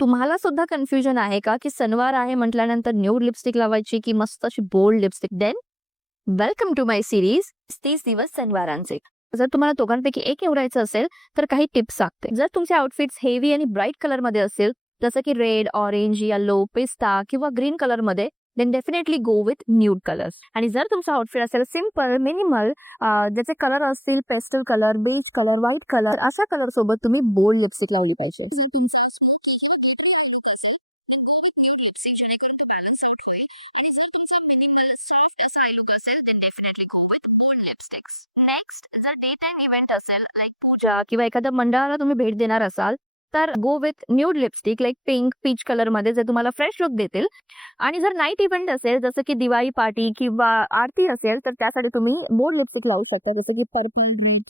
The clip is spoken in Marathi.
तुम्हाला सुद्धा कन्फ्युजन आहे का, की सणवार आहे म्हटल्यानंतर न्यूड लिपस्टिक लावायची की मस्त अशी bold lipstick? Then welcome to my series 30 दिवस सणवारांचे. जर तुम्हाला दोघांपैकी एक निवडायचं असेल तर काही टिप्स सांगते. जर तुमचे आउटफिट्स हेवी आणि ब्राईट कलर मध्ये असेल, जसं की रेड, ऑरेंज, येलो, पिस्ता किंवा ग्रीन कलर मध्ये, then definitely go with nude colours. आणि जर तुमचा आउटफिट असेल सिम्पल, मिनिमल, ज्याचे कलर असतील pastel colour, beige colour, white colour, अशा कलर सोबत तुम्ही बोल्ड लिपस्टिक लावली पाहिजे. नेक्स्ट, जर डे टाइम इव्हेंट असेल लाईक पूजा किंवा एखाद्या मंडळाला तुम्ही भेट देणार असाल तर go with nude lipstick like pink, peach colour मध्ये, जे तुम्हाला फ्रेश लुक देतील. आणि जर नाईट इव्हेंट असेल जसं की दिवाळी पार्टी किंवा आरती असेल तर त्यासाठी तुम्ही बोल्ड लिपस्टिक लावू शकता, जसं की पर्पल,